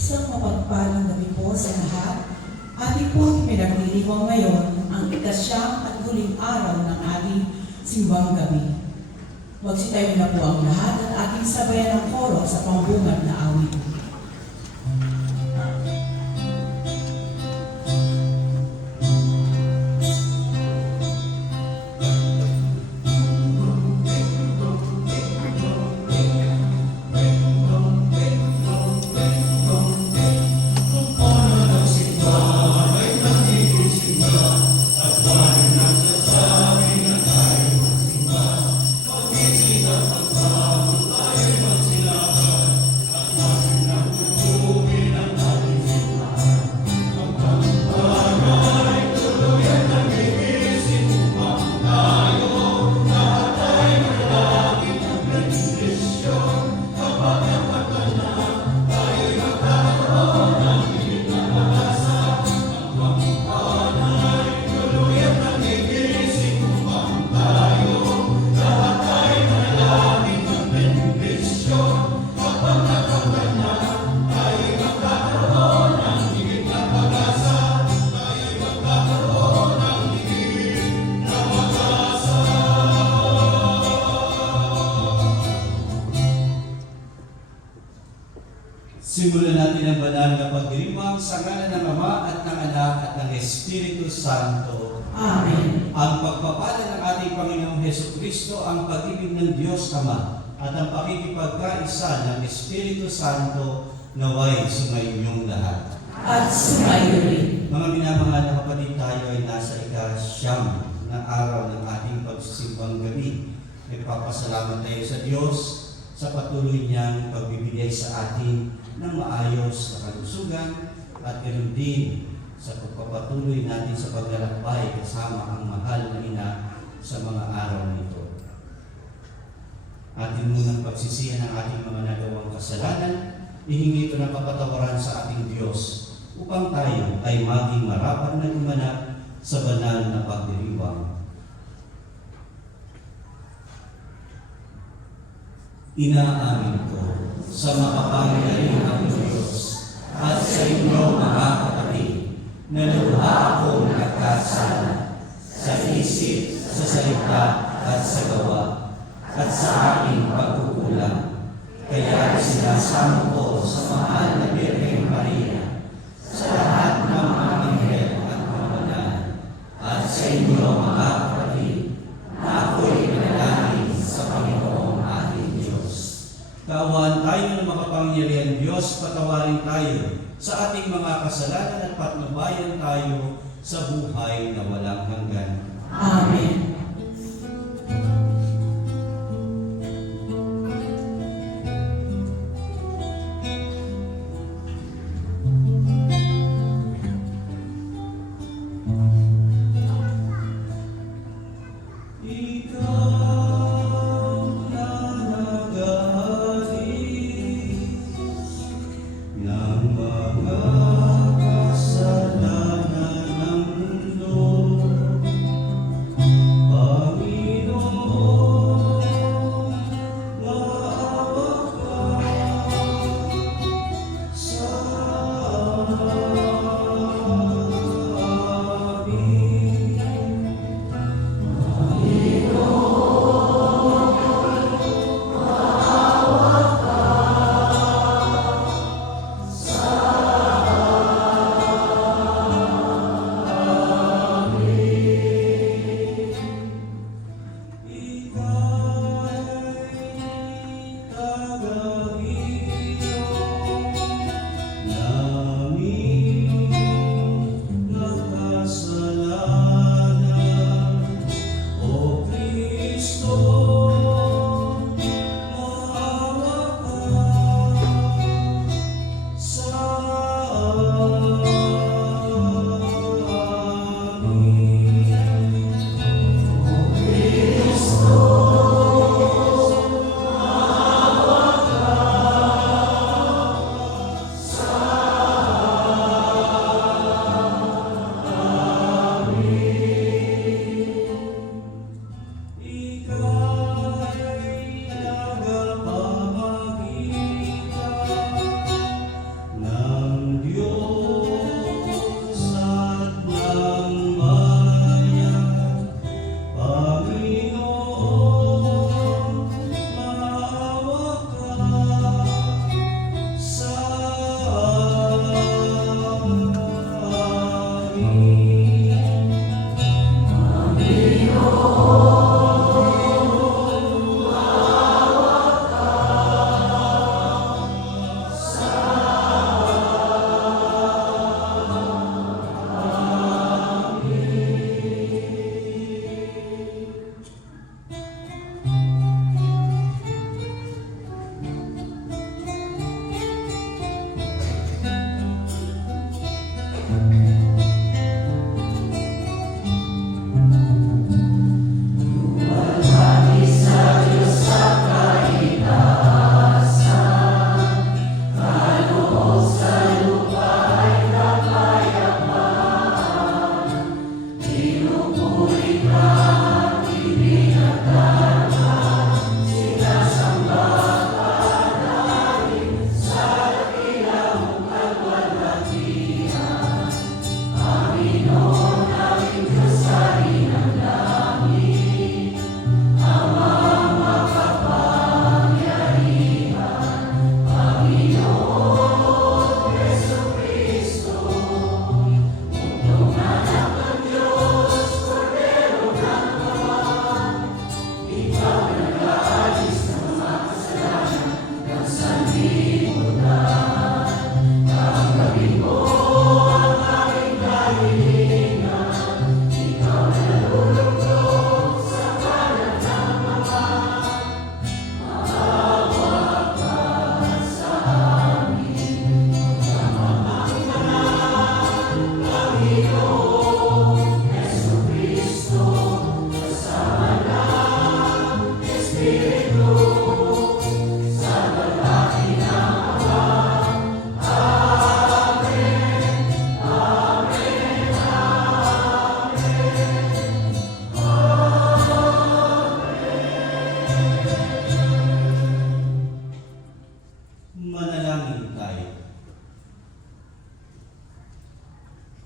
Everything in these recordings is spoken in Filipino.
Isang mapagpalang gabi po sa lahat. Ating pong pinagdiriwang ngayon ang ikasyam at huling araw ng ating simbang gabi. Magsitayo na po ang lahat at ating sabayan ng koro sa pambungad na awit. Simulan natin ang banal na pagdiriwang sa ngalan ng Ama at ng Anak at ng Espiritu Santo. Amen. Ang pagpapala ng ating Panginoong Hesukristo, ang pag-ibig ng Diyos Ama, at ang pakikipagkaisa ng Espiritu Santo naway sumainyong lahat. At sumayo rin. Mga minamahal na kapatid, tayo ay nasa ika-siyam na araw ng ating pagsisimbang gabi. Nagpapasalamat tayo sa Diyos sa patuloy niyang pagbibigay sa atin ng maayos na kalusugan at ganoon din sa pagpapatuloy natin sa paglalakbay kasama ang mahal na Ina sa mga araw nito. Atin munang pagsisihan ang ating mga nagawang kasalanan, ihingi ito ng kapatawaran sa ating Diyos upang tayo ay maging marapat na gumanap sa banal na pagdiriwang. Inaamin ko sa makapangyarihang Diyos at sa inyo mga kapatid na lubha akong nagkasala sa isip, sa salita at sa gawa at sa aking pagkukulang. Kaya sinasamo ko sa mahal na Birheng Maria, sa lahat ng mga anghel at mga banal, at sa inyo mga kapatid na ako'y manalangin sa Panginoong ating Diyos. Kaawaan tayo ng makapangyarihan Diyos, patawarin tayo sa ating mga kasalanan at patnubayan tayo sa buhay na walang hanggan. Amen.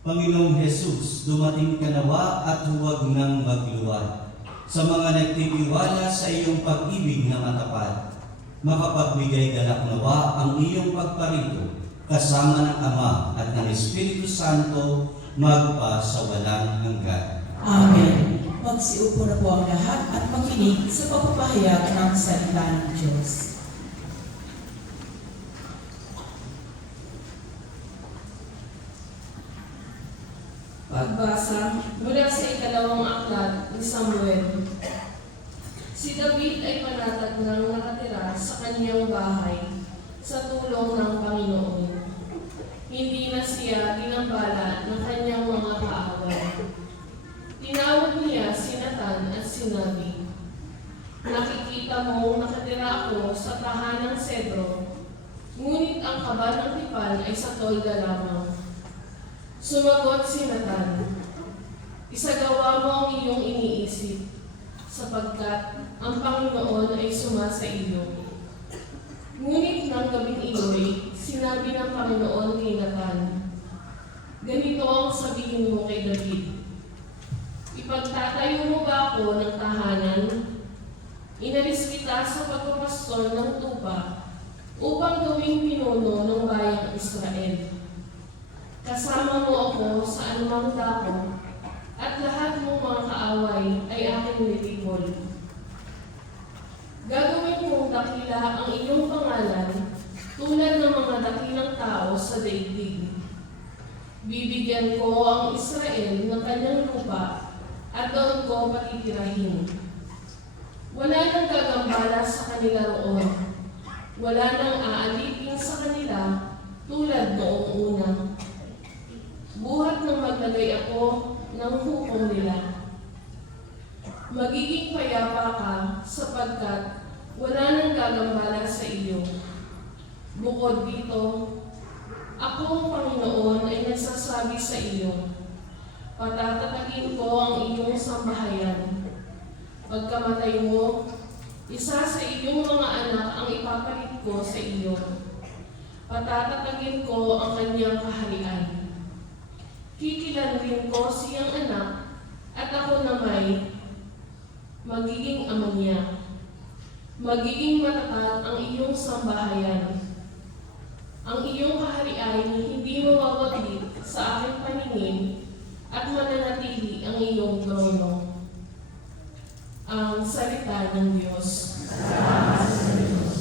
Panginoong Jesus, dumating ka nawa at huwag nang magluwad. Sa mga nagtitiwala sa iyong pag-ibig na matapat, makapagbigay galak nawa ang iyong pagparito kasama ng Ama at ng Espiritu Santo magpa sa walang hanggan. Amen. Magsiupo na po ang lahat at makinig sa pagpapahayag ng salita ng Diyos. Pagbasa mula sa ikalawang aklat ni Samuel. Si David ay panatag ng nakatira sa kanyang bahay sa tulong ng Panginoon. Hindi na siya tinambala ng kanyang mga kaaway. Tinawag niya si Nathan at sinabi, "Nakikita mo nakatira ako sa tahanang Sedro, ngunit ang kaba ng tipan ay sa tolda lamang." Sumagot si Nathan, "Isagawa mo ang iyong iniisip, sapagkat ang Panginoon ay sumasa iyo." Ngunit ng gabing iyo'y sinabi ng Panginoon kay Nathan, "Ganito ang sabihin mo kay David, ipagtatayo mo ba ako ng tahanan? Inalis kita sa pagpapastol ng tupa upang gawing pinuno ng bayang Israel. Kasama mo ako sa anumang dako, at lahat mong mga kaaway ay aking nilipol. Gagawin mong dakila ang iyong pangalan tulad ng mga dakilang tao sa daigdig. Bibigyan ko ang Israel ng kanyang lupa at doon ko patitirahin. Wala nang gagambala sa kanila roon. Wala nang aalipin sa kanila tulad noong una. Buhat nang maglagay ako ng hukom nila. Magiging payapa ka sapagkat wala nang gagambala sa iyo. Bukod dito, akong Panginoon ay nagsasabi sa iyo, patatatagin ko ang iyong sambahayan. Pagkamatay mo, isa sa iyong mga anak ang ipapalit ko sa iyo. Patatatagin ko ang kanyang kaharian. Kikilanlin ko siyang anak at ako namay magiging ama niya. Magiging matatag ang iyong sambahayan. Ang iyong kaharian hindi mawawaglit sa aking paningin at mananatili ang iyong trono." Ang salita ng Diyos. Salamat sa Diyos.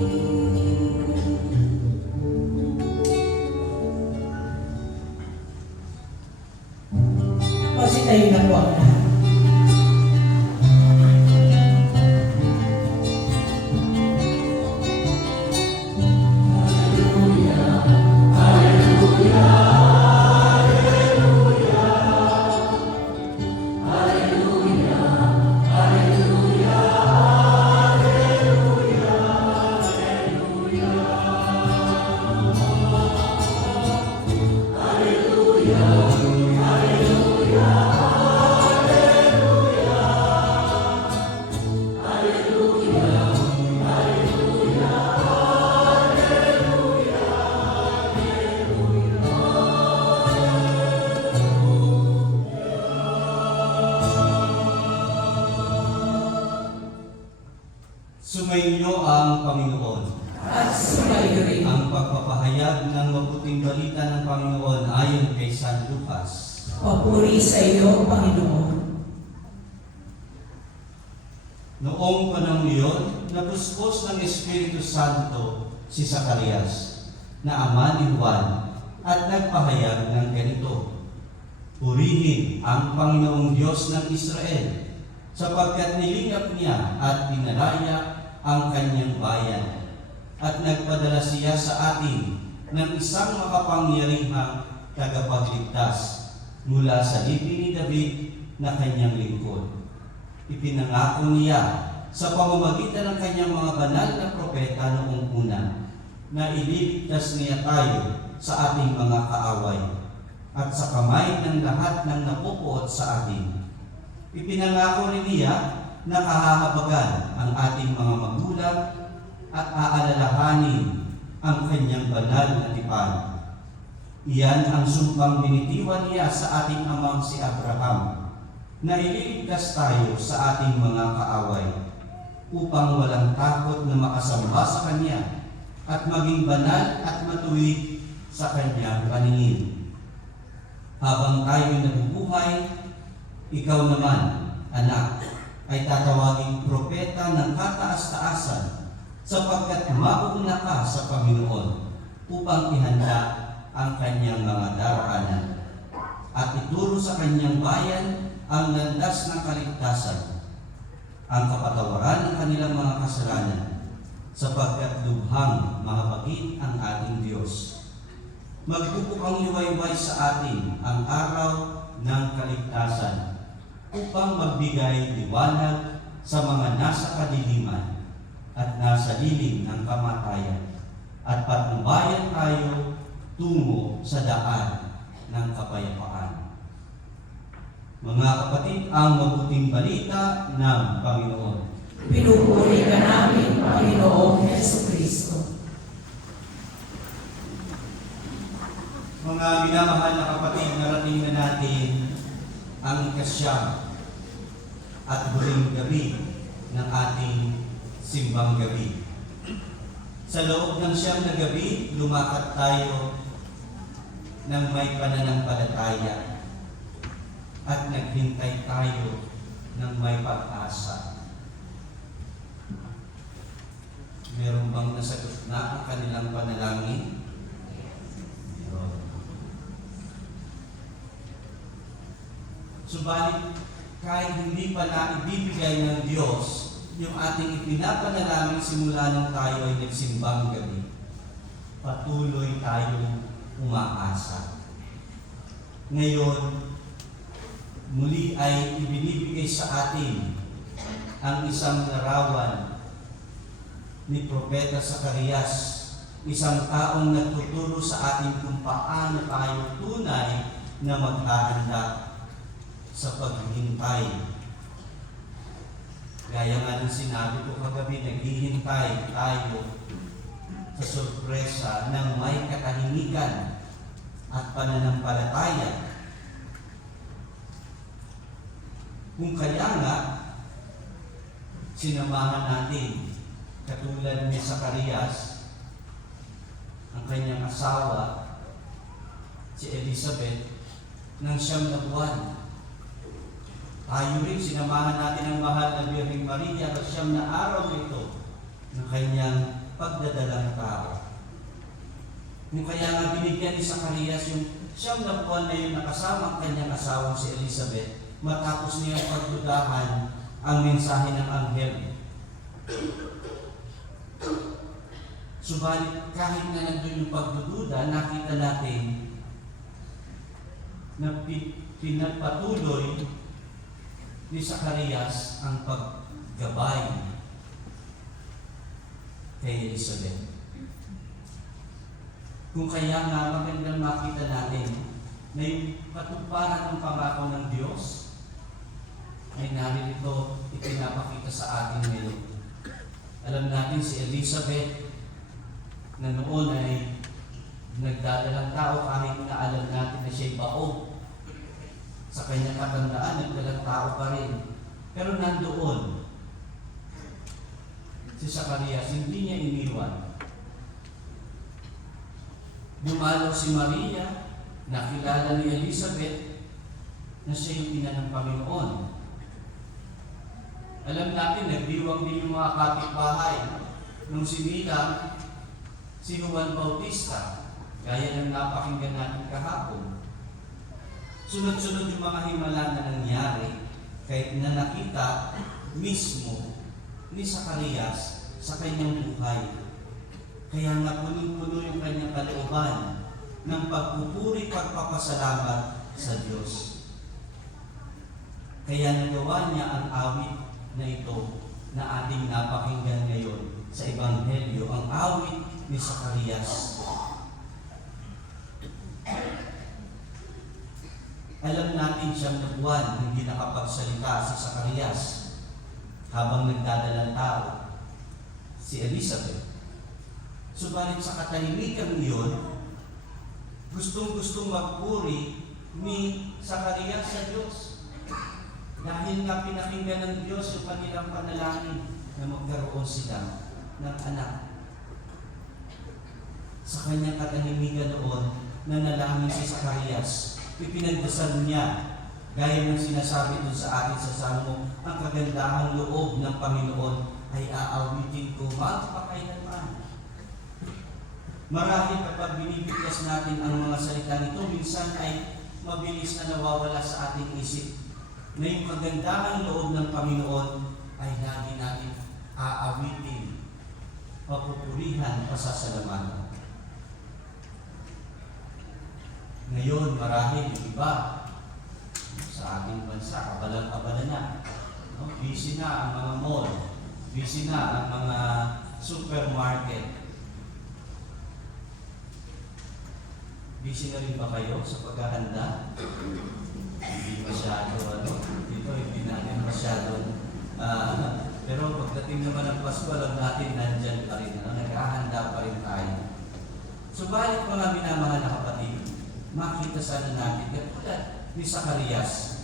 Magsitayo na po ang lahat. Sumainyo ang Panginoon. At sumayo rin. Ang pagpapahayag ng mabuting balita ng Panginoon ayon kay San Lucas. Papuri sa iyo, Panginoon. Noong panahon iyon, napuspos ng Espiritu Santo si Zacarias, na ama ni Juan, at nagpahayag ng ganito: Purihin ang Panginoong Diyos ng Israel, sapagkat nilingap niya at pinalaya ang kanyang bayan, at nagpadala siya sa atin ng isang makapangyarihang tagapagligtas mula sa lipi ni David na kanyang lingkod. Ipinangako niya sa pamamagitan ng kanyang mga banal na propeta noong una na ililigtas niya tayo sa ating mga kaaway at sa kamay ng lahat ng napupuot sa atin. Ipinangako rin niya na kahahabagan ang ating mga magulang at aalalahanin ang kanyang banal na tipan. Iyan ang sumpang binitiwan niya sa ating amang si Abraham, na ililigtas tayo sa ating mga kaaway, upang walang takot na makasamba sa Kanya at maging banal at matuwid sa Kanyang paningin. Habang tayo nabubuhay, ikaw naman, anak, ay tatawaging propeta ng kataas-taasan, sapagkat mauna ka sa Panginoon upang ihanda ang kanyang mga daraanan at ituro sa kanyang bayan ang landas ng kaligtasan, ang kapatawaran ng kanilang mga kasalanan, sapagkat lubhang mahabagin ang ating Diyos. Magbubukang liwayway sa atin ang araw ng kaligtasan, upang magbigay liwanag sa mga nasa kadiliman at nasa lilim ng kamatayan, at patnubayan tayo tungo sa daan ng kapayapaan. Mga kapatid, ang mabuting balita ng Panginoon. Pinupuri ka namin, Panginoong Jesucristo. Mga minamahal na kapatid, narating na natin ang ikasyam at huling gabi ng ating simbang gabi. Sa loob ng siyam na gabi, lumakad tayo ng may pananampalataya at naghintay tayo ng may pag-asa. Meron bang nasagot na ang kanilang panalangin? Meron. Subalit, kahit hindi pa na ibibigay ng Diyos yung ating ipinapanalangin simula nung tayo ay nagsimbang gabi, patuloy tayong umaasa. Ngayon, muli ay ibinibigay sa atin ang isang larawan ni Propeta Zacarias, isang taong nagtuturo sa atin kung paano tayo tunay na maghahanda sa paghihintay. Gaya nga ng sinabi ko kagabi, naghihintay tayo sa sorpresa ng may katahimikan at pananampalataya. Kung kaya nga, sinamahan natin, katulad ni Zacarias, ang kanyang asawa, si Elizabeth, ng 9 na buwan. Tayo rin, sinamahan natin ang mahal na Birheng Maria sa 9 na araw na ito ng kanyang pagdadalang tao. Yung kaya nga binigyan ni Zacarias yung 9 na buwan na yun nakasama ang kanyang asawang si Elizabeth matapos niyang pagdudahan ang mensahe ng anghel. Subalit kahit na nandun yung pagdududa, nakita natin na pinagpatuloy ni Zacarias ang paggabay kay Elizabeth. Kung kaya nga magandang makita natin na yung katuparan ng pangako ng Diyos ay narito ipinapakita sa atin ngayon. Alam natin si Elizabeth na noon ay nagdadalang tao kahit na alam natin na siya'y baog. Sa kanyang katandaan, nagdalang tao pa rin. Pero nandoon si Zacarias, hindi niya iniwan. Dumalaw si Maria, nakilala ni Elizabeth na siya yung ina ng Panginoon. Alam natin, nagdiwang din yung mga kapitbahay nung sinilang si Juan Bautista, gaya ng napakinggan natin kahapon. Sunod-sunod yung mga himala na nangyari, kahit na nakita mismo ni Zacarias sa kanyang buhay. Kaya nga punong-puno yung kanyang kalooban ng pagpupuri, pagpapasalamat sa Diyos. Kaya nagawa niya ang awit na ito na ating napakinggan ngayon sa Ebanghelyo, ang awit ni Zacarias. Alam natin 9 na buwan hindi nakapagsalita si Zacarias habang nagdadalang tao si Elizabeth. Subalit sa katahimikan iyon, gustong-gustong magpuri ni Zacarias sa Diyos. Dahil nga pinakinggan ng Diyos yung kanilang panalangin na magkaroon sila ng anak. Sa kanyang katahimikan noon, nanalangin si Zacarias. Ipinagdasal niya, gaya ng sinasabi dun sa atin sa Salmo, ang kagandahang loob ng Panginoon ay aawitin ko magpakailanman. Marahil kapag binibigkas natin ang mga salita nito, minsan ay mabilis na nawawala sa ating isip na yung kagandahang loob ng Panginoon ay lagi natin aawitin, papupurihan, pasasalamatan. Ngayon, marahil yung iba sa ating bansa, kabalang-abala na. No? Busy na ang mga mall, busy na ang mga supermarket. Busy na rin ba kayo sa paghahanda? Hindi masyado, dito hindi natin masyado. Pero pagdating naman ng Pasko, alam natin nandyan pa rin, naghahanda pa rin tayo. Subalit mga minamahal na kapatid, makita sana natin, katulad ni Zacarias,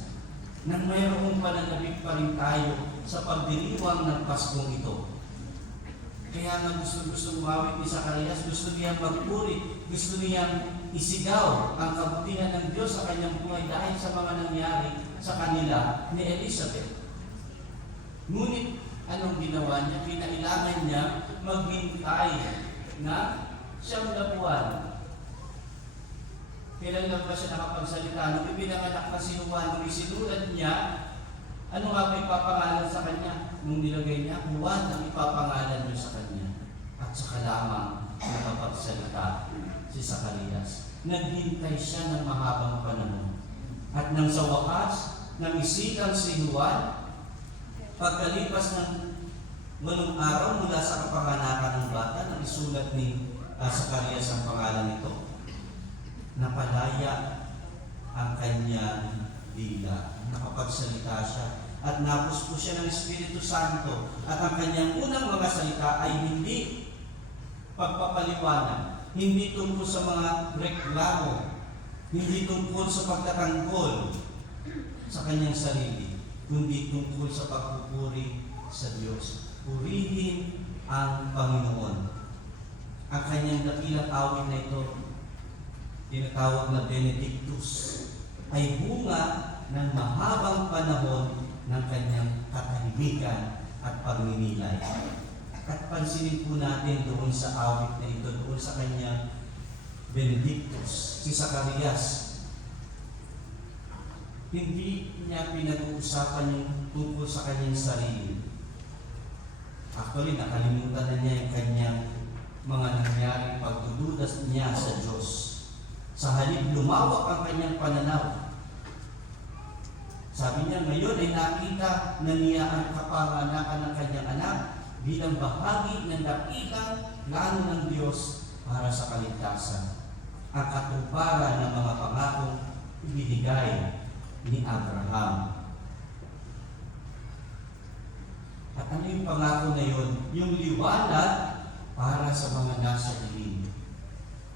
nang mayroong pananabik pa rin tayo sa pagdiriwang ng Paskong ito. Kaya nga gusto umawit ni Zacarias, gusto niyang magpuri, gusto niyang isigaw ang kabutihan ng Diyos sa kanyang buhay dahil sa mga nangyari sa kanila ni Elizabeth. Ngunit anong ginawa niya? Kinailangan niya maghintay na 9 na buwan. Kailan lang ba siya nakapagsalita? Nung ipinanganak na si Juan, nung isinulat niya, ano nga ba ipapangalan sa kanya? Nung nilagay niya, Juan ang ipapangalan niyo sa kanya. At saka lamang nakapagsalita si Zacarias. Naghintay siya ng mahabang panahon. At nang sa wakas, nang isilang si Juan, pagkalipas ng 8 araw mula sa kapanganakan ng bata, nang isulat ni Zacarias ang pangalan nito, napalaya ang kanyang dila. Nakapagsalita siya at napuspos siya ng Espiritu Santo at ang kanyang unang mga salita ay hindi pagpapaliwanag, hindi tungkol sa mga reklamo, hindi tungkol sa pagtatanggol sa kanyang sarili, kundi tungkol sa pagpupuri sa Diyos. Purihin ang Panginoon. Ang kanyang dakilang awit na ito, tinatawag na Benedictus, ay bunga ng mahabang panahon ng kanyang katahimikan at pagninilay. At pansinin po natin doon sa awit na ito, doon sa kanyang Benedictus, si Zacarias. Hindi niya pinag-uusapan yung tungkol sa kanyang sarili. Actually, nakalimutan na niya yung kanyang mga nangyaring pagdududas niya sa Diyos. Sa halip, lumawak ang kanyang pananaw. Sabi niya, ngayon ay nakita na niya ang kapanganakan ng kanyang anak bilang bahagi ng dakilang plano ng Diyos para sa kaligtasan. Ang katuparan ng mga pangakong ibinigay ni Abraham. At ano yung pangako na yun? Yung liwanag para sa mga nasa dilim.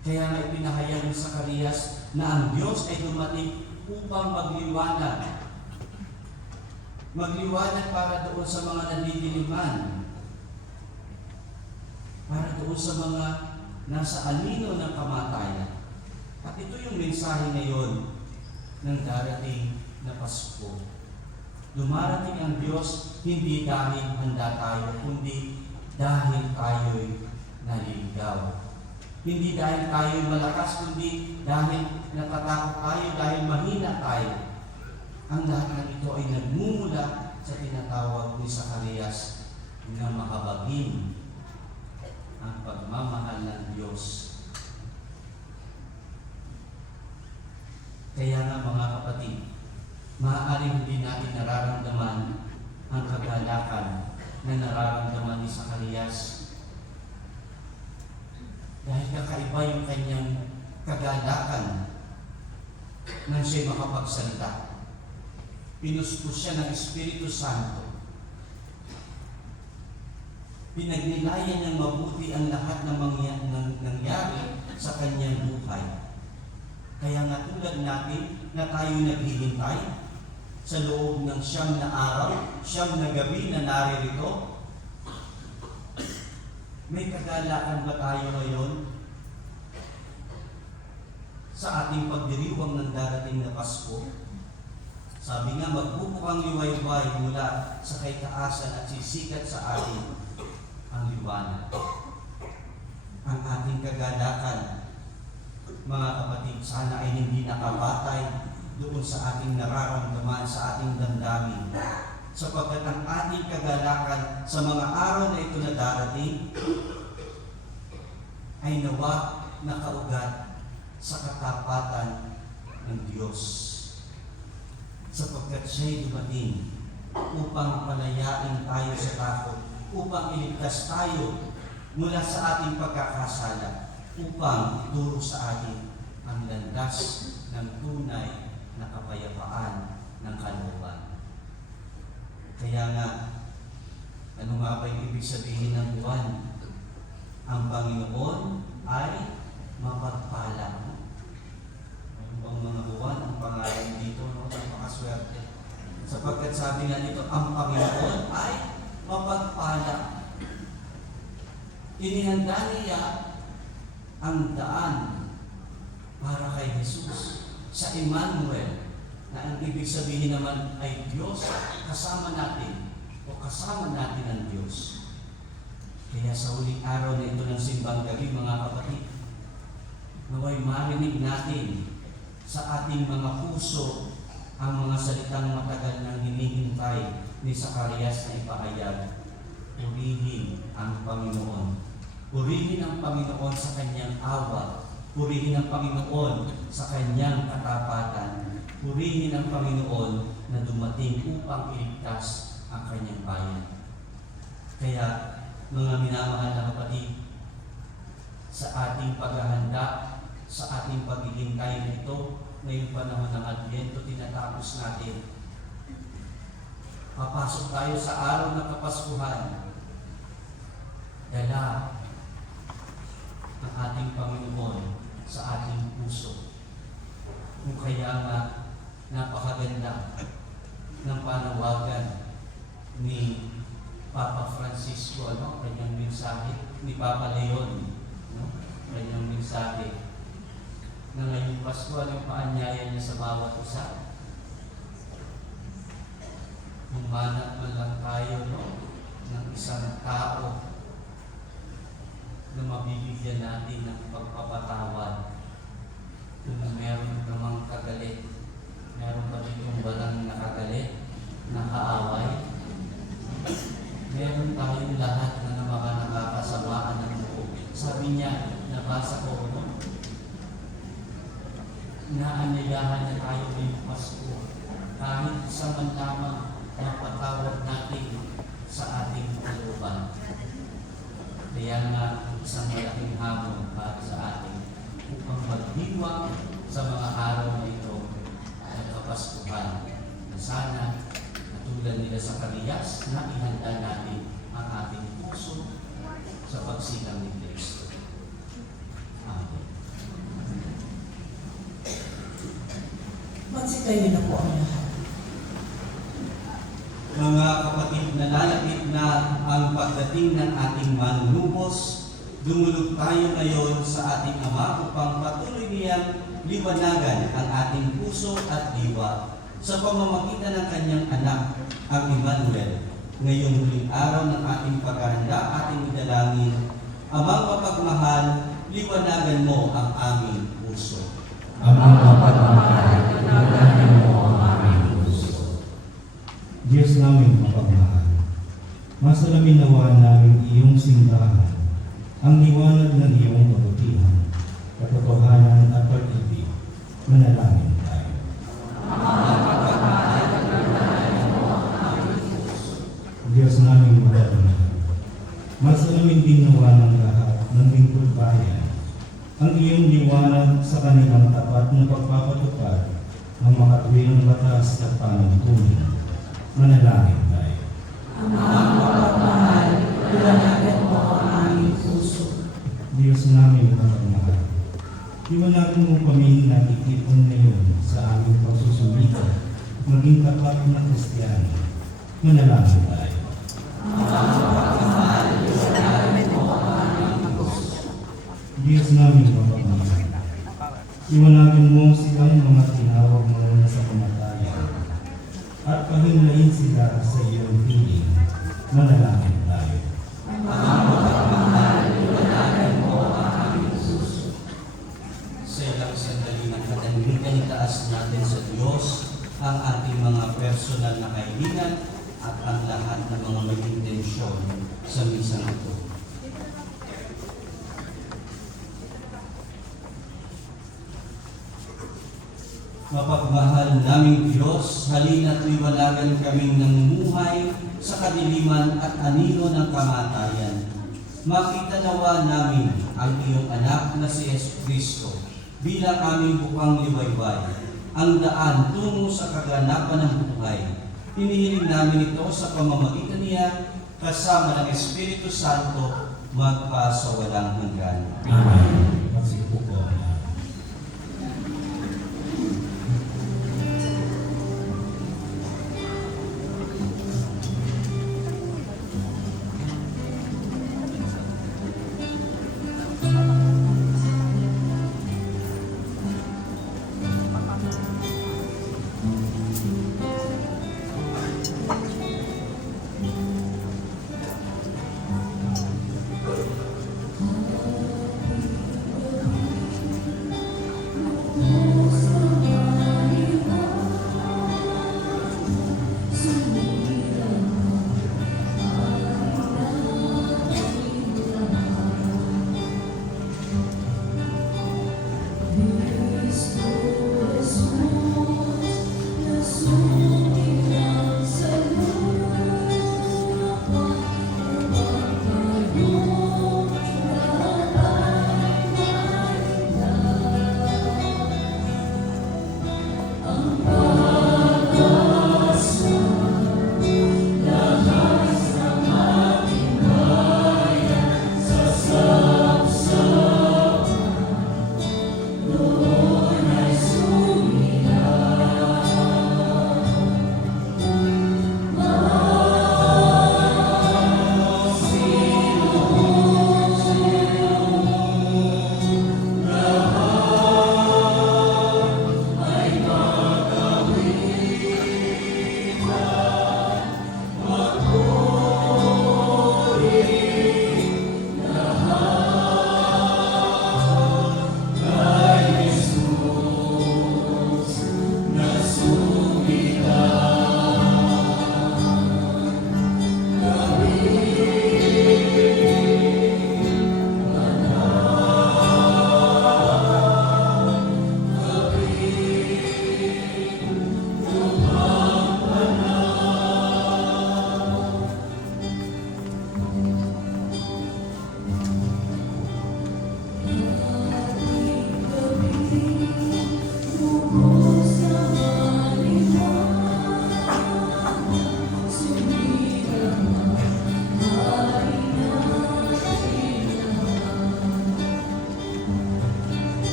Kaya nga ipinahayag ni Zacarias na ang Diyos ay dumating upang magliwanag. Magliwanag para doon sa mga nandidiliman. Para doon sa mga nasa anino ng kamatayan. At ito yung mensahe ngayon ng darating na Pasko. Dumarating ang Diyos hindi dahil handa tayo, kundi dahil tayo'y naliligaw. Hindi dahil tayo'y malakas, kundi dahil natatakot tayo, dahil mahina tayo. Ang lahat ng ito ay nagmumula sa tinatawag ni Zacarias na makabagin ang pagmamahal ng Diyos. Kaya nga mga kapatid, maaaring hindi natin nararamdaman ang kagalakan na nararamdaman ni Zacarias. Dahil kakaiba yung kanyang kagalakan nang siya'y makapagsalita. Pinuspos siya ng Espiritu Santo. Pinagnilayan niyang mabuti ang lahat ng nangyari sa kanyang buhay. Kaya nga tulad natin na tayo naghihintay sa loob ng 9 na araw, 9 na gabi na naririto, may kagalakan ba tayo ngayon sa ating pagdiriwang ng darating na Pasko? Sabi nga, magbubukang liwayway mula sa kay taasan at sisikat sa atin ang liwanag. Ang ating kagalakan, mga kapatid, sana ay hindi nakabatay doon sa ating nararamdaman, sa ating damdamin. Sapagkat ang ating kagalakan sa mga araw na ito na darating ay nawa nakaugat sa katapatan ng Diyos. Sapagkat siya'y dumating upang palayain tayo sa takot, upang iligtas tayo mula sa ating pagkakasala, upang ituro sa atin ang landas ng tunay na kapayapaan ng kalooban. Kaya nga, ano nga ba yung ibig sabihin ng buwan? Ang Panginoon ay mapagpala. Ano bang mga buwan ang pangalan dito? No? Napakaswerte. Sapagkat sabi nga dito, ang Panginoon ay mapagpala. Inihanda niya ang daan para kay Jesus sa Emmanuel, na ang ibig sabihin naman ay Diyos kasama natin o kasama natin ang Diyos. Kaya sa huling araw na ito ng simbang gabi, mga kapatid, naway marinig natin sa ating mga puso ang mga salitang matagal nang hinihintay ni Zacarias na ipahayag. Purihin ang Panginoon. Purihin ang Panginoon sa kanyang awa. Purihin ang Panginoon sa kanyang katapatan. Purihin ang Panginoon na dumating upang iligtas ang kanyang bayan. Kaya, mga minamahal na kapatid, sa ating paghahanda, sa ating paghihintay na ito, ngayong panahon ng Advento, tinatapos natin. Papasok tayo sa araw ng Kapaskuhan. Dala ang ating Panginoon sa ating puso. Kung kaya nga, napakaganda ng panawagan ni Papa Francisco, kanyang mensahe, ni Papa Leon, kanyang mensahe, na ngayong Pasko, ang paanyaya niya sa bawat isa. Humanap man lang tayo ng isang tao na mabibigyan natin ng pagpapatawad. Kung meron namang kagalit, meron pa rin yung walang nakagalit, nakaaway. Meron tayong lahat na mga nakakasamaan ng loob. Sabi niya, nabasa ko, naanyayahan na tayo ngayong Pasko. Kahit sa man lamang mapatawad natin sa ating kalooban. Kaya nga, isang malaking hamon para sa atin upang magdiwang sa mga araw na ito ng Kapaskuhan. Na sana, katulad nila sa Kaliyas, na ihanda natin ang ating puso sa pagsilang ni Kristo. Amen. Magsitayo na po ang lahat. Mga kapatid, nalalapit na ang pagdating ng ating manlubos. Dumulog tayo ngayon sa ating Ama upang patuloy niyang liwanagan ang ating puso at diwa sa pamamagitan ng kanyang anak, ang Emmanuel. Ngayong huling araw ng ating paghahanda, ating idalangin, Amang mapagmahal, liwanagan mo ang aming puso. Amang mapagmahal, liwanagan mo ang aming puso. Diyos namin mapagmahal, masalamin nawa namin iyong simbahan, ang liwanag ng iyong kabutihan, katotohanan at pag-ibig. Manalangin tayo. Diyos namin mapagmahal, masalamin din nawa ng lahat ng lingkod bayan, ang iyong liwanag sa kanilang tapat na pagpapatupad ng mga tuwirang batas at panuntunin. Manalangin tayo. Amang mapagmahal, liwanagan mo ang aming puso. Diyos namin mapagmahal, liwanagan mo kami nakikipon ngayon sa aming pagsusumika, maging tapat na Kristiyano. Manalangin tayo. Diyos namin mapagmahal, liwanagan mo silang mga tinawag mo na sa kamatayan at pahinglain sila sa iyong piling. Manalangin tayo. Sa ilang sandali ng katahimikan, itaas natin sa Diyos ang ating mga personal na kahilingan at ang lahat ng mga may intensyon sa misang ito. Mapagmahal naming Diyos, halina't liwanagan kaming namumuhay sa kadiliman at anino ng kamatayan. Makita nawa namin ang iyong anak na si Jesucristo bilang aming bukang liwayway, ang daan tungo sa kaganapan ng buhay. Hinihiling namin ito sa pamamagitan niya kasama ng Espiritu Santo magpa sa walang hanggan. Amen. Magsipo po ang lahat.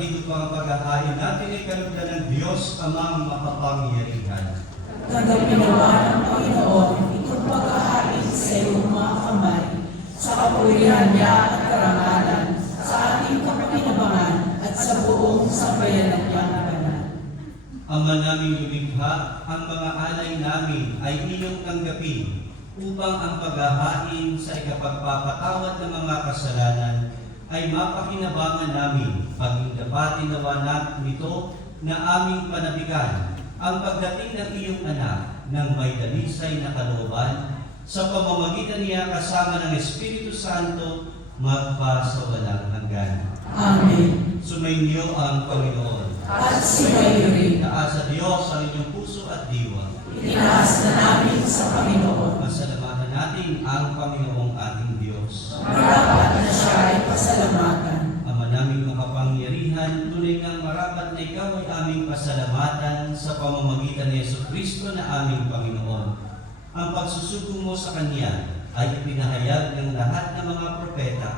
Partido pang paghahain natin ay kalugdan ng Diyos amang makapangyarihan. Tanggapin nawa ng Panginoon itong paghahain sa iyong mga kamay, sa kapurihan niya at karangalan, sa ating kapakinabangan at sa buong sambayan ng iyang banal. Ama naming lumikha, ang mga alay namin ay iyong tanggapin upang ang paghahain sa ikapagpapatawad ng mga kasalanan ay mapakinabangan namin pagdapatin nawa nito na aming panabikan ang pagdating ng iyong anak ng may dalisay na kalooban sa pamamagitan niya kasama ng Espiritu Santo magpasawalang hanggan. Amen. Sumainyo ang Panginoon. At sigayo rin, Taas sa Diyos ang inyong puso at diwa. itinaas na namin sa Panginoon. Masalamatan natin ang Panginoong ating Diyos. Marapat na siya ay pasalamatan. Ama naming makapangyarihan, tunay ngang marapat na ikaw ay aming pasalamatan sa pamamagitan ni Jesucristo na aming Panginoon. Ang pagsusugo mo sa Kanya ay ipinahayag ng lahat ng mga propeta.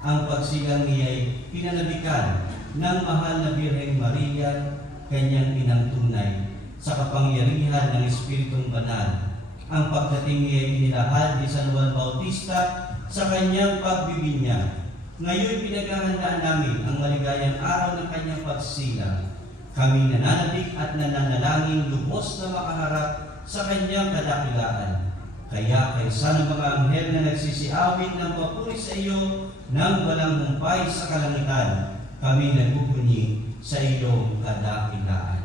Ang pagsilang niya ay pinanabikan ng mahal na Birheng Maria, kanyang inang tunay, sa kapangyarihan ng Espiritong Banal. Ang pagdating niya ay inilahad ni San Juan Bautista sa kanyang pagbibinyag. Ngayon pinaghahandaan namin ang maligayang araw ng kanyang pagsilang. Kami nananabik at nananalangin lubos na makaharap sa kanyang kadakilaan. Kaya kaysa ng mga anghel na nagsisiawit ng papuri sa iyo ng walang humpay sa kalangitan, kami nagbubunyi sa iyong kadakilaan.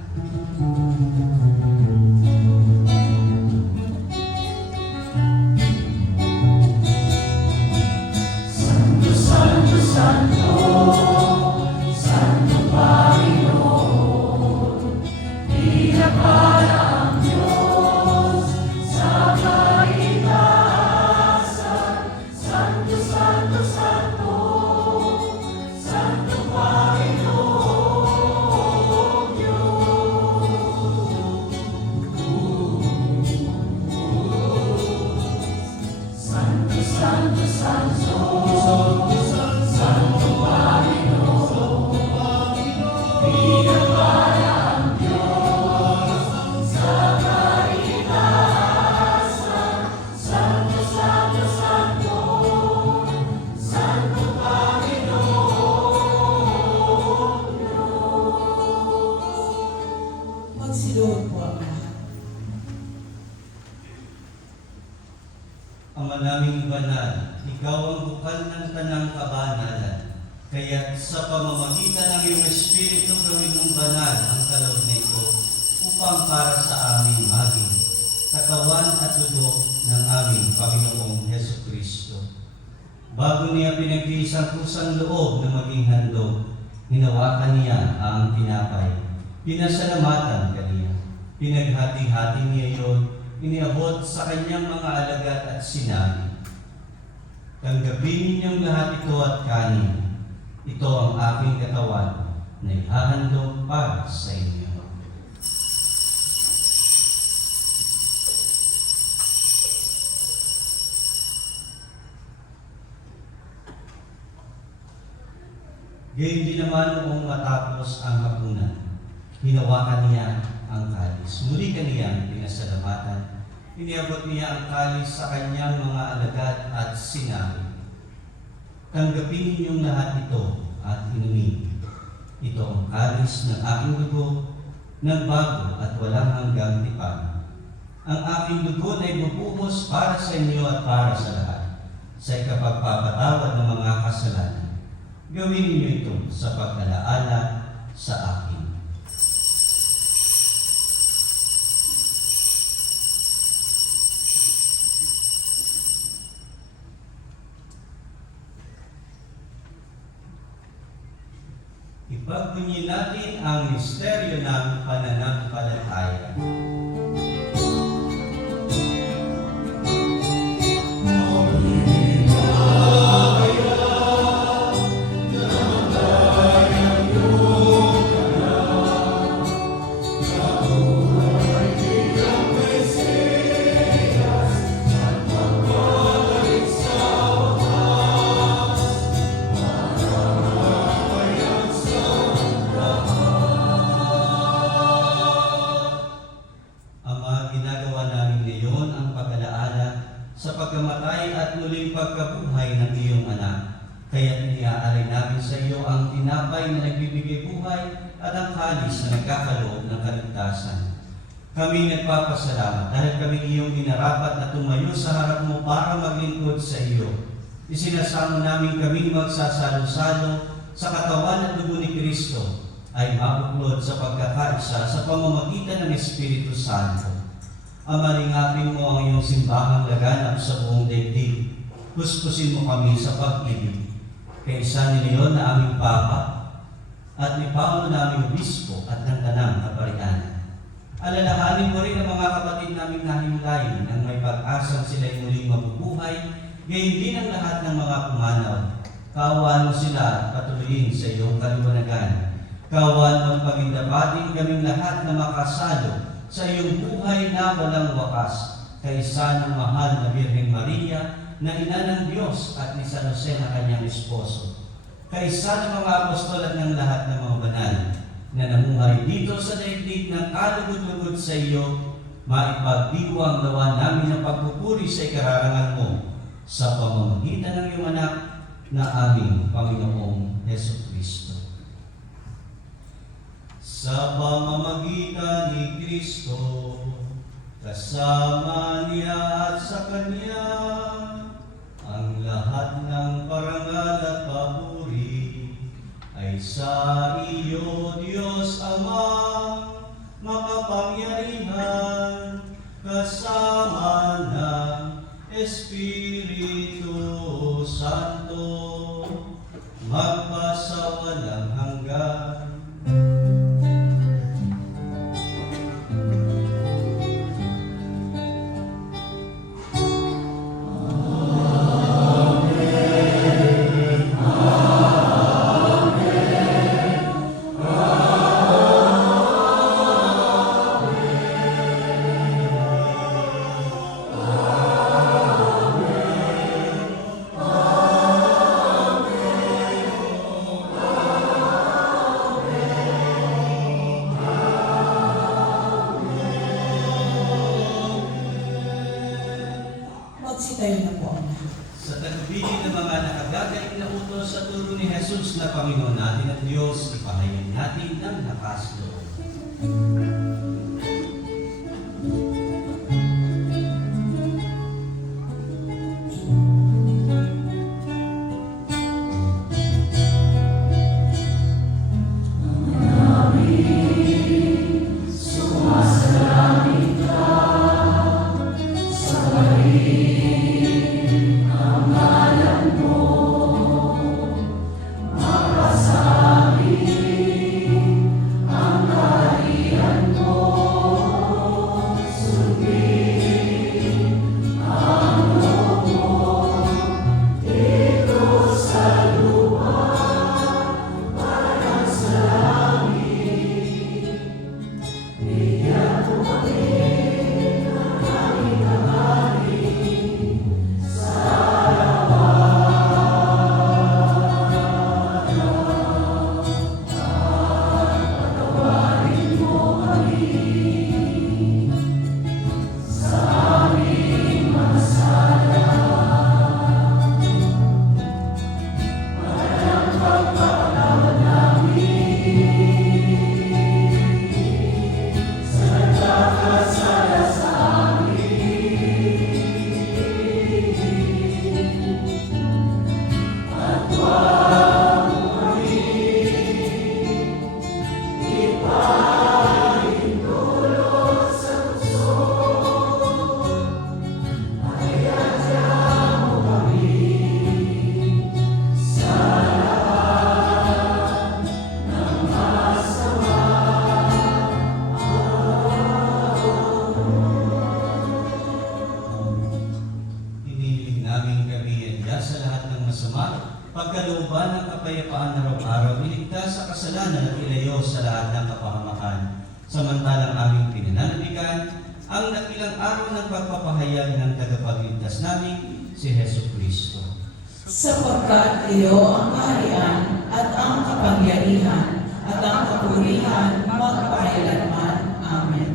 Magsiluhod po ang lahat. Ama naming banal, ikaw ang bukal ng tanang kabanalan. Kaya't sa pamamagitan ng iyong Espiritu gawin mong banal ang kaloob na ito upang para sa aming maging katawan at dugo ng aming Panginoong Hesukristo. Bago niya pinagtiis ang kusang loob na maging handog, hinawakan niya ang tinapay. Pinasalamatan kaniya. Pinaghati-hati niya iyon, iniabot sa kanyang mga alagad at sinabi, tanggapin ninyong lahat ito at kanin. Ito ang aking katawan na ihahandog para sa inyo. Gayun din naman noong matapos ang hapunan, hinawakan niya ang kalis. Muli kaniyang pinasalamatan. Iniabot niya ang kalis sa kanyang mga alagad at sinabi, tanggapin ninyong lahat ito at inumin. Ito ang kalis ng aking dugo, ng bago at walang hanggang tipan. Ang aking dugo na ibubuhos para sa inyo at para sa lahat, sa ikapagpapatawad ng mga kasalanan. Gawin ninyo ito sa pag-alaala sa akin. Ipagbunyi natin ang misteryo ng pananampalataya. at ang kalis na nagkakaloob ng kaligtasan. Kami nagpapasalamat dahil kami iyong inarapat na tumayo sa harap mo para maglingkod sa iyo. Isinasamo namin kaming magsasalo-salo sa katawan at dugo ni Kristo ay mabuklod sa pagkakaisa sa pamamagitan ng Espiritu Santo. Ama, lingapin mo ang iyong simbahang laganap sa buong daigdig. Kuskusin mo kami sa pag-ibig. Kaisa ni Leon na aming Papa at ni Paulo na aming Obispo at ng Tanang Kaparian. Alalahanin mo rin ang mga kapatid naming nahimlay nang may pag-asang sila'y muling mabubuhay, gayon din ang lahat ng mga pumanaw. Kaawaan mo sila at patuloyin sa iyong kaliwanagan. Kaawaan mo at pagindapating kaming lahat na makasalo sa iyong buhay na walang wakas, kaisa ng mahal na Birheng Maria, na ina ng Diyos at ni San Jose na kanyang esposo. Kaisa ng mga apostol at ng lahat ng mga banal na namuhay dito sa daigdig ng kalugod-lugod sa iyo, maipagdiwang nawa namin ang pagpupuri sa ikararangal mo sa pamamagitan ng iyong anak na aming Panginoong Hesukristo. Sa pamamagitan ni Kristo, kasama niya at sa Kanya, ang lahat ng parangal at papuri ay sa iyo, Diyos Ama, makapangyarihan, kasama ng Espiritu Santo, magpasawalang hanggan. Magsitayo na po ang lahat. Sa tagubilin ng mga nakagagaling na utos sa turo ni Jesus na Panginoon natin at Diyos, ipahayag natin ng lakas loob. pagkalooban ng kapayapaan araw-araw, iligtas sa kasalanan at ilayo sa lahat ng kapahamakan. Samantalang aming pinananabikan ang nakilang araw ng pagpapahayag ng tagapagligtas namin, si Hesus Kristo. Sapagkat iyo ang kaharian at ang kapangyarihan at ang kapurihan magpakailanman. Amen.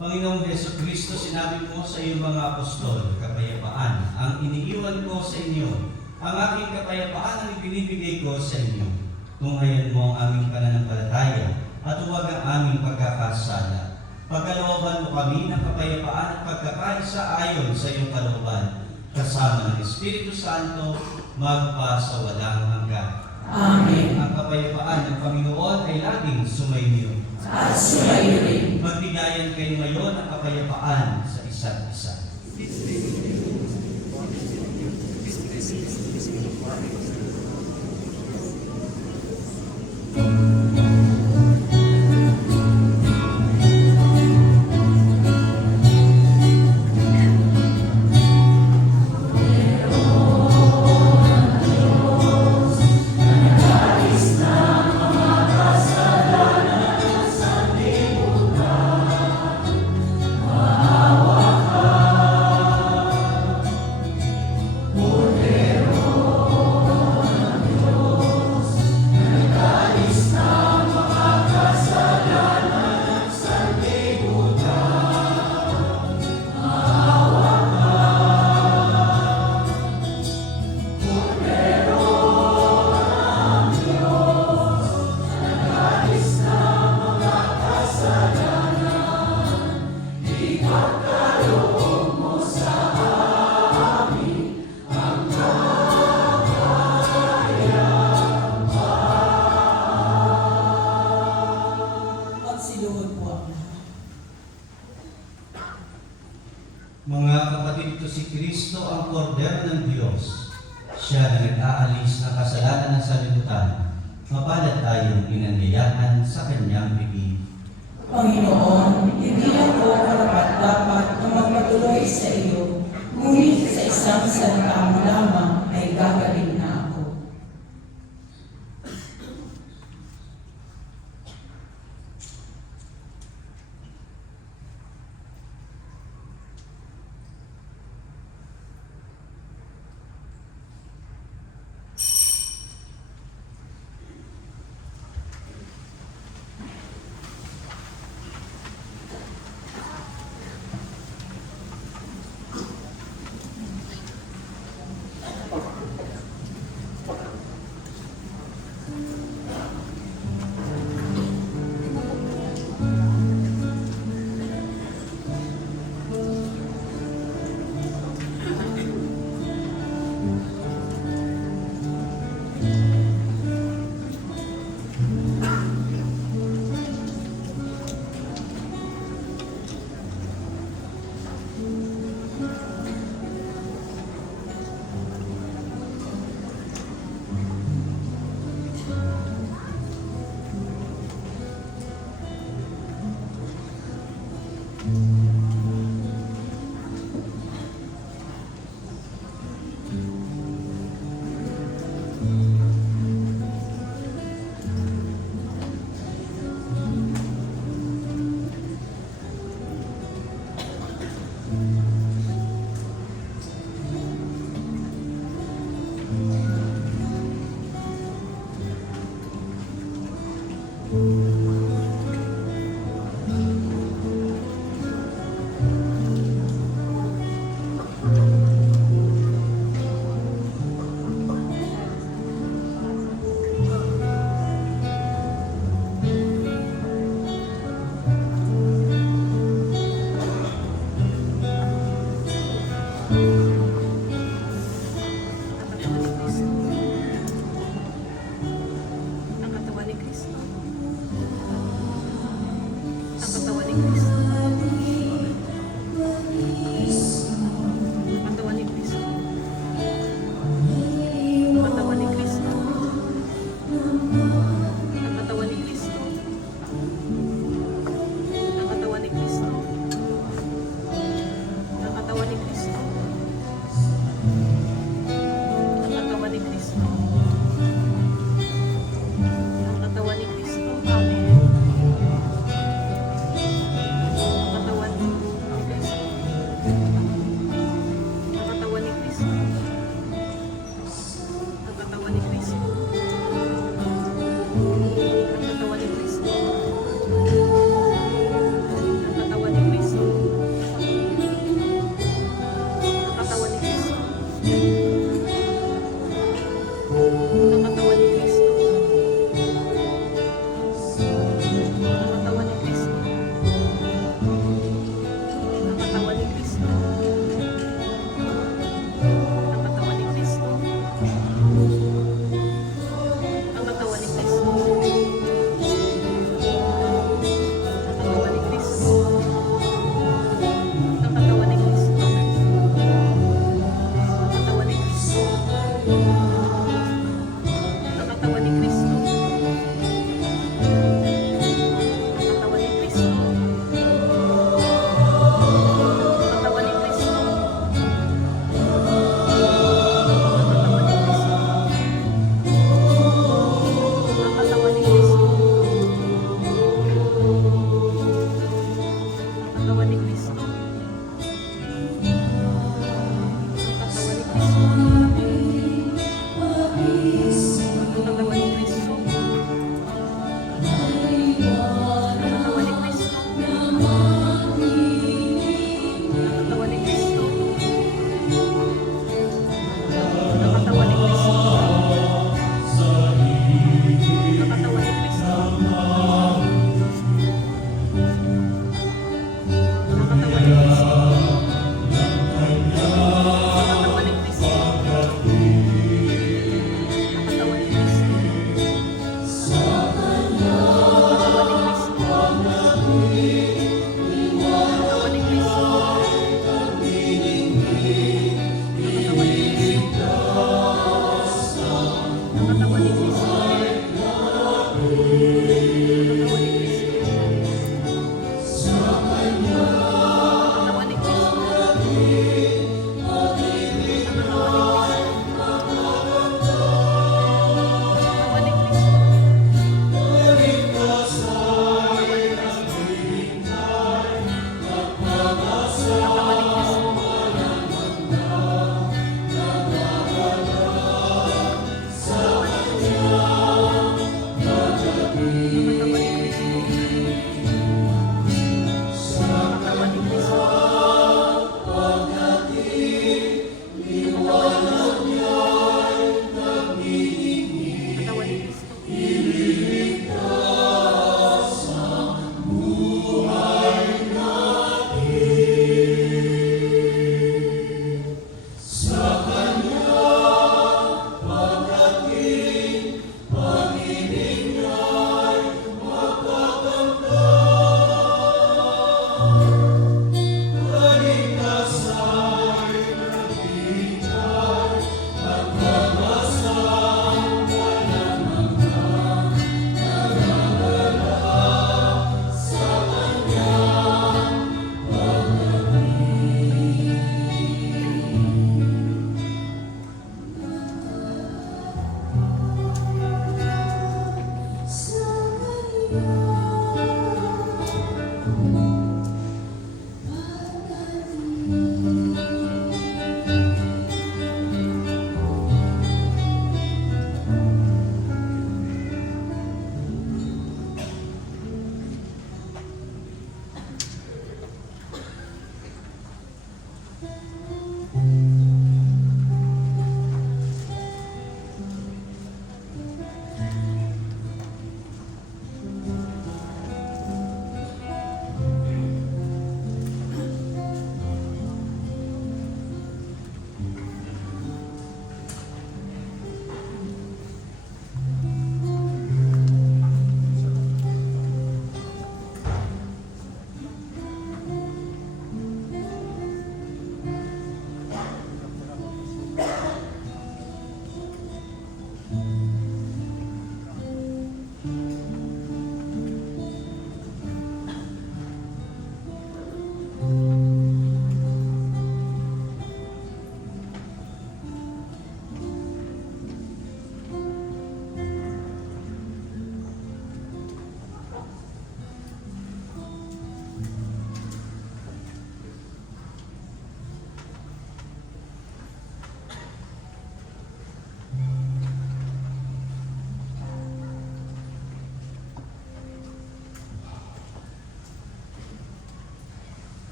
Panginoong Hesus Kristo, sinabi mo sa iyong mga apostol, kapayapaan ang iniiwan ko sa inyo. Ang aking kapayapaan ang ibinibigay ko sa inyo. Tunghayan mo ang aming pananampalataya at huwag ang aming pagkakasala. Pagkalooban mo kami ng kapayapaan at pagkakaisa ayon sa iyong kalooban, kasama ng Espiritu Santo, magpa sa walang hanggan. Amen. Ang kapayapaan ng Panginoon ay laging sumainyo. At sumayo rin. Magbigayan kayo ngayon ng kapayapaan sa isa't isa. Magsiluhod po ang lahat. Mga kapatid, ito si Kristo ang kordero ng Diyos. Siya na nag-aalis ng kasalanan ng sanlibutan. Mapalad tayong inanyayahan sa kanyang bibig. Panginoon, hindi ako karapat-dapat na magpatuloy sa iyo, ngunit sa isang salita mo lamang ay gagaling na ako. Ang katawan ni Kristo. Ang katawan ni Kristo. Ang katawan ni Kristo. Ang katawan ni Kristo. Ang katawan ni Kristo. Ang katawan ni Kristo. Ang katawan ni Kristo. Ang katawan ni Kristo. Ang katawan ni Kristo. Amen.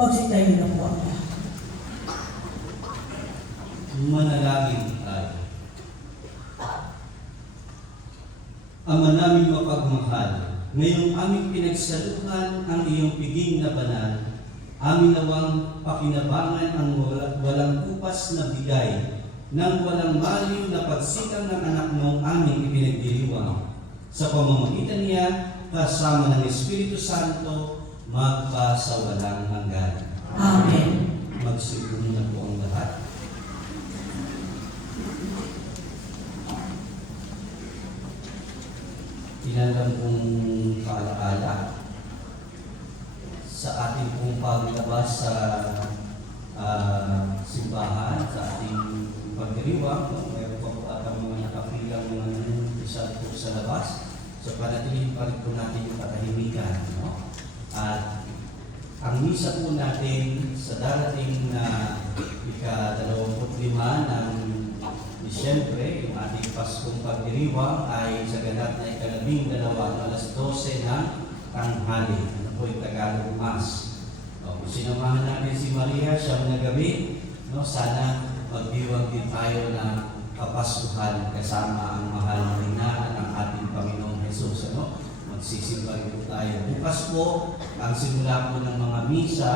Magsitayo na po ang lahat. Manalangin tayo. Ama namin mapagmahal, ngayong aming pinagsaluhan ang iyong piging na banal, amin nawang pakinabangan ang walang kupas na bigay ng walang maliw na pagsikang ng anak mong aming ipinagdiriwang. Sa pamamagitan niya, kasama ng Espiritu Santo, magpasawalang hanggan. Amen. Magsipuno na po ang lahat. Ilan lang pong paalaala sa ating pong paglabas sa simbahan, sa ating pagdiriwang. Mayroon pa po atang mga nakapilang mga isa po sa labas. So panatilihin pa rin po natin yung katahimikan. No? At ang misa po natin sa darating na ika-25 ng Disyembre, yung ating Paskong Pagdiriwang ay sa ganap na ika-12, alas 12 ng tanghali. Ano po yung Tagalog Mass. Kung sinamahan natin si Maria, siyang nagabi, no, sana magdiwang din tayo na kapaskuhan kasama ang mahal na ina ng ating Panginoong Jesus. Ano? Magsisimba rin po tayo. Bukas po, ang simula po ng mga misa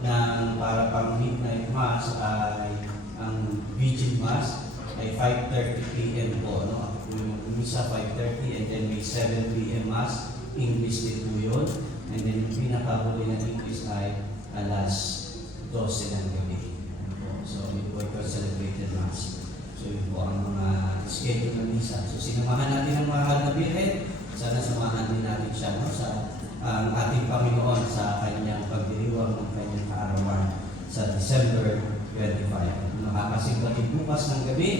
ng para pang midnight mass ay ang Vigil Mass ay 5:30 p.m. po. No? Ako po yung misa 5:30 and then may 7 p.m. Mass. English din po yun. And then yung pinakahuli ng English ay alas 12 ng gabi. So, it was a celebrated Mass. So, yun po ang mga schedule ng misa. So, sinamahan natin ang mahal na Birhen. Sana samahan din natin siya, no, sa ating Panginoon sa kanyang pagdiriwang ng kanyang kaarawan sa December 25. Makakasimba din bukas ng gabi,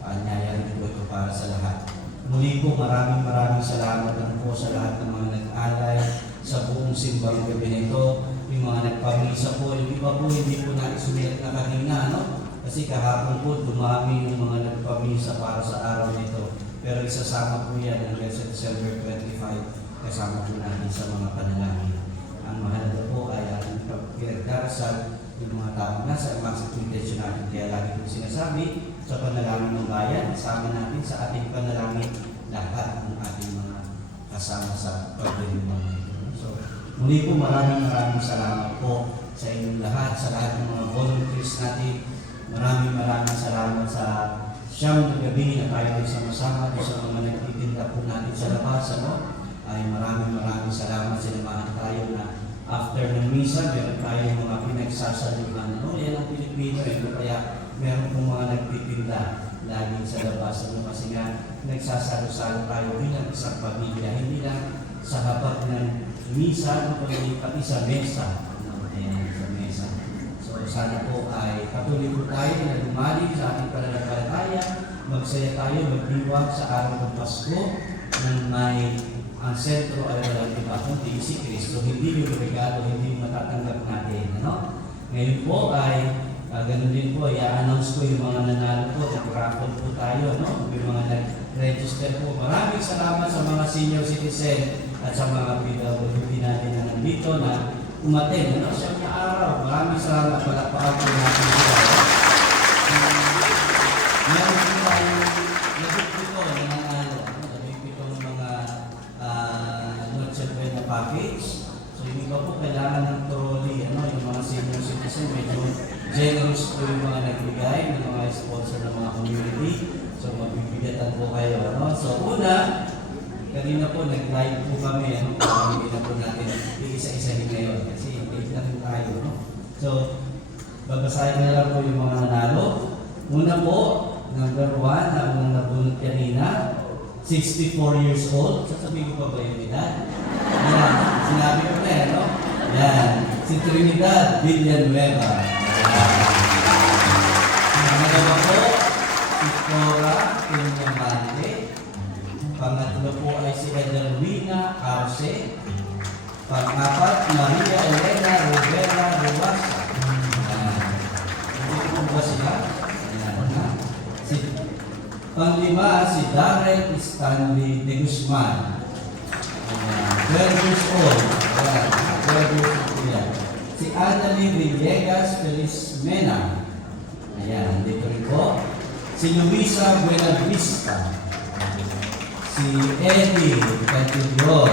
paanyaya rin po ito para sa lahat. Muli po, maraming salamat po sa lahat ng mga nag-alay sa buong simbang gabi nito. Yung mga nagpamisa po, yung iba po hindi po natin sumilat na kanina, no? Kasi kahapon po, dumami yung mga nagpamisa para sa araw nito. Pero isasama po yan hanggang sa December 25, kasama po natin sa mga panalangin. Ang mahalaga po ay ang pinagdarasal yung mga taong nasa maximum intention natin. Kaya lagi po sinasabi sa panalangin ng bayan, kasama natin sa ating panalangin lahat ng ating mga kasama sa pagdiriwang nito. So, muli po maraming salamat po sa inyong lahat, sa lahat ng mga volunteers natin. Maraming salamat sa siyang na gabi na tayo sama-sama sa mga nagtitinda po natin sa labas. Ano? Ay maraming salamat. Sinamahan tayo na after ng misa, meron tayo mga pinagsasaluhan. Ano? Yan ang Pilipino. Kaya meron pong mga nagtitinda lagi sa labas. Ano? Kasi nga, nagsasalo-salo tayo bilang isang pamilya. Hindi lang sa habag ng misa, kundi pati sa mesa. Ano? Ayan, sa mesa. So, sana po ay patuloy po tayo na dumali sa ating pananampalataya. Magsaya tayo, magdiwag sa araw ng Pasko nang may ang sentro ay walang iba kundi si Kristo. Hindi yung regalo, hindi yung matatanggap natin. Ano? Ngayon po ay ganun din po, i-announce ko yung mga nanalo po, nag-raffle po tayo, no? Yung mga nag-register po. Maraming salamat sa mga senior citizen at sa mga PWD natin na nandito na umaten. Ano? Siyang niya araw. Maraming salamat. Palakpakan po natin sila. Meron po tayong nagpipito na nanalo. Nagpipito ng mga Noche Buena package. So yung iba po kailangan ng trolley. Ano? Yung mga senior citizen, medyo generous po yung mga nagbigay ng mga sponsor ng mga community. So magbibigatan po kayo. Ano? So una, kanina po nag-live po kami. Ano? Hindi na po natin isa-isahin ngayon. Kasi late na rin tayo. No? So, babasahin na lang po yung mga nanalo. Una po, number 1, na unang nabunod kanina, 64 years old. Sasabihin ko pa ba yung edad? Yan. Sinabi ko na no? Yan. Si Trinidad Villanueva. Pangalawa po, si Cora Pinyamante. Pangatlo po ay si Edelwina Arce. Pang-apat, Maria Elena Rivera Ruasa. Hindi po ba sila? Pang-lima, si Darrell Stanley de Guzman. 12 years old. 12 years old yan. Si Annalie Villegas Felizmena. Ayan, dito rin po. Si Luisa Buenavista. Si Eddie Cantillon.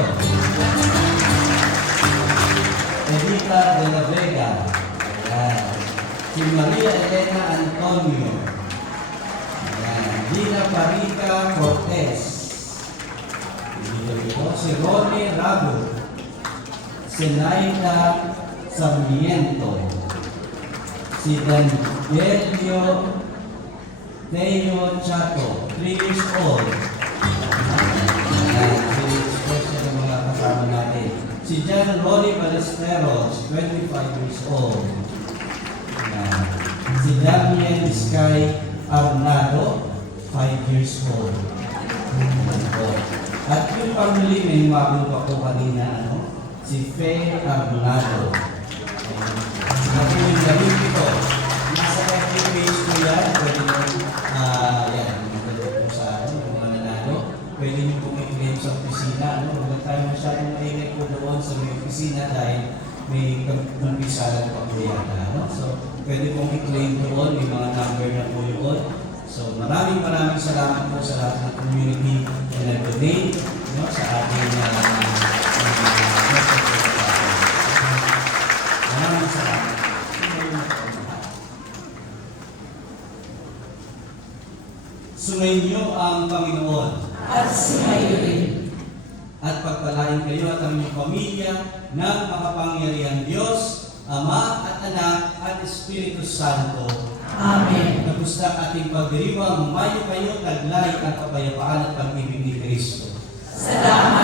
Edita de la Vega. Ayan. Si Maria Elena Antonio. Ayan. Dina Parica Cortez. Dito, si Ronnie Rago. Si Naida Sarmiento. Si Danielio Teo Chato, 3 years old. Ayan, 3 years old siya ng mga kasama natin. Si John Rolly Ballesteros, 25 years old. Ayan. Si Damien Sky Arnado, 5 years old. Ayan po. At yung pamili, may magulo pa po kanina, si Faye Arnado. Ayan. At yung galing ito, nasa FB page ko yan, pwede nyo, yan, maganda po sa yung mga nanalo. Pwede nyo po i-claim sa opisina. Huwag tayo masyadong maingay po doon sa may opisina dahil may kumpisalan pa po yata. So, pwede pong i-claim doon, may mga number na po yun. So, maraming salamat po sa lahat ng community na nag-donate sa ating maraming salamat. Sumayin niyo ang Panginoon At sumayo rin. at pagpalain kayo at ang inyong pamilya ng makapangyarihan Diyos, Ama at Anak at Espiritu Santo. Amen. Tapos na ating pagdiriwang, mayo kayo, taglay ang kapayapaan at pag-ibig ni Kristo. Salamat